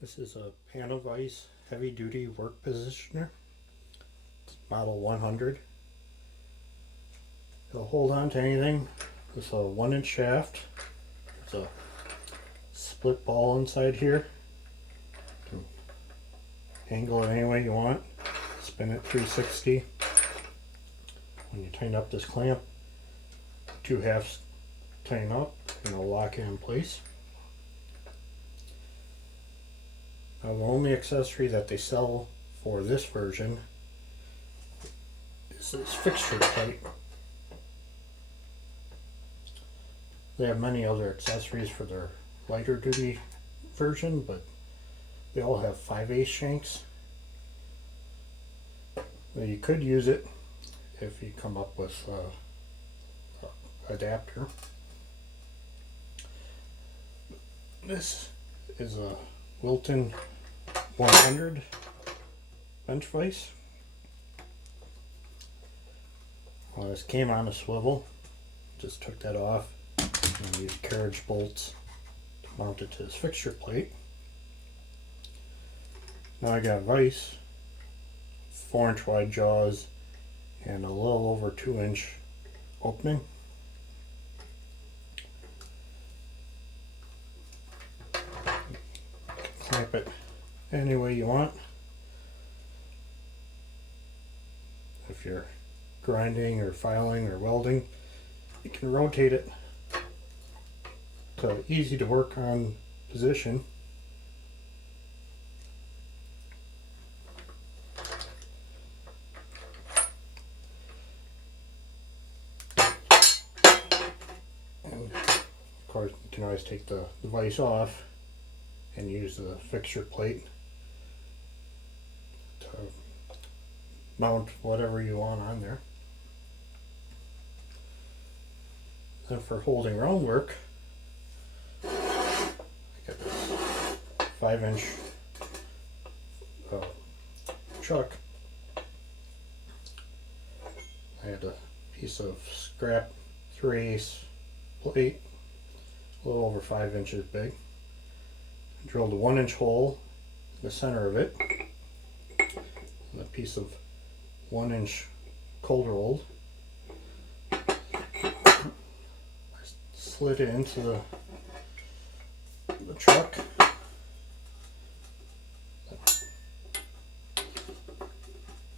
This is a PanaVise heavy duty work positioner. It's model 100. It'll hold on to anything. It's a 1-inch shaft. There's a split ball inside here. You can angle it any way you want. Spin it 360. When you tighten up this clamp, 2 halves tighten up and it'll lock it in place. Now, the only accessory that they sell for this version is this fixture plate. They have many other accessories for their lighter duty version, but they all have 5/8 shanks. Now, you could use it if you come up with an adapter. This is a Wilton 100 bench vise. Well, this came on a swivel. Just took that off and used carriage bolts to mount it to this fixture plate. Now I got a vise, 4-inch wide jaws, and a little over 2-inch opening. Clamp it any way you want. If you're grinding or filing or welding, you can rotate it to easy to work on position. And of course, you can always take the vise off and use the fixture plate to mount whatever you want on there. Then for holding round work, I got this 5-inch chuck. I had a piece of scrap 3/8 plate, a little over 5 inches big. Drilled a 1-inch hole in the center of it, and a piece of 1-inch cold rolled. I slid it into the truck.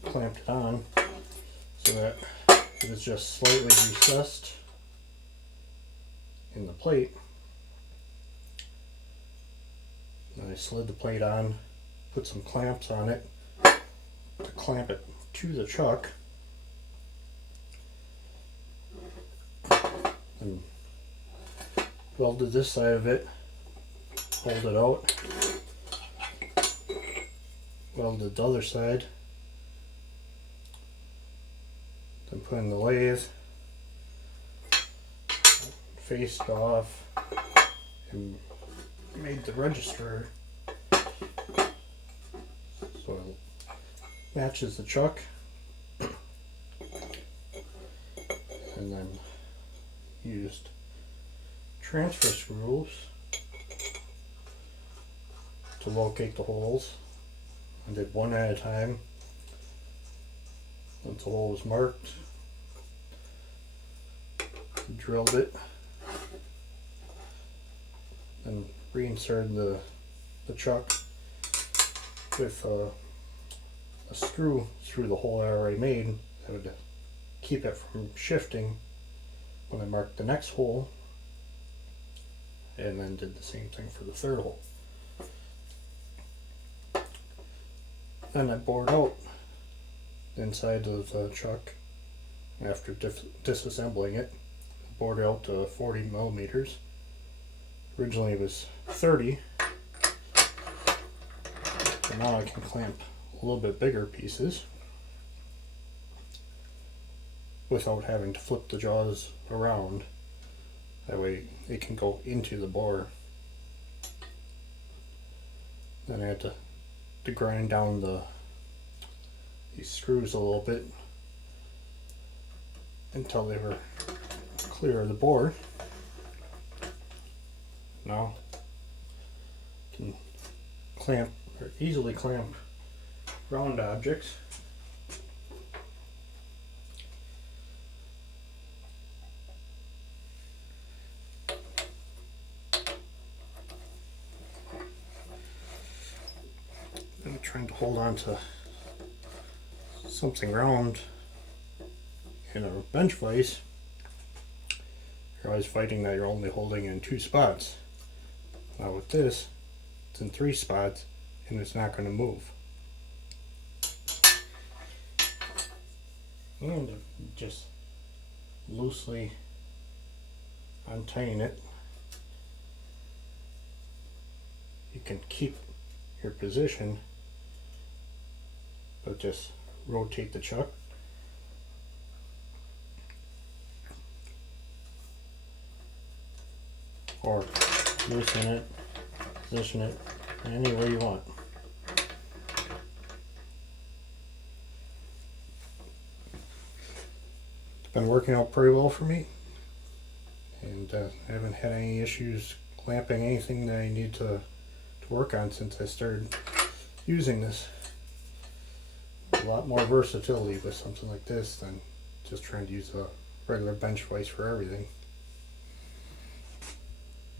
Clamped it on so that it was just slightly recessed in the plate. And I slid the plate on, put some clamps on it to clamp it to the chuck, and welded this side of it, pulled it out, welded the other side, then put in the lathe, faced off, and made the register so it matches the chuck, and then used transfer screws to locate the holes. I did one at a time. Once the hole was marked, drilled it, and reinserted the chuck with a screw through the hole I already made that would keep it from shifting when I marked the next hole, and then did the same thing for the third hole. Then I bored out the inside of the chuck after disassembling it. I bored out to 40 millimeters. Originally it was 30, but now I can clamp a little bit bigger pieces without having to flip the jaws around. That way it can go into the bore. Then I had to grind down these screws a little bit until they were clear of the bore. Now clamp or easily clamp round objects. I'm trying to hold on to something round in a bench vise. You're always fighting that you're only holding in 2 spots. Now with this, it's in 3 spots and it's not going to move. And just loosely untying it, you can keep your position, but just rotate the chuck. Or loosen it, position it any way you want. It's been working out pretty well for me, and I haven't had any issues clamping anything that I need to work on since I started using this. A lot more versatility with something like this than just trying to use a regular bench vise for everything.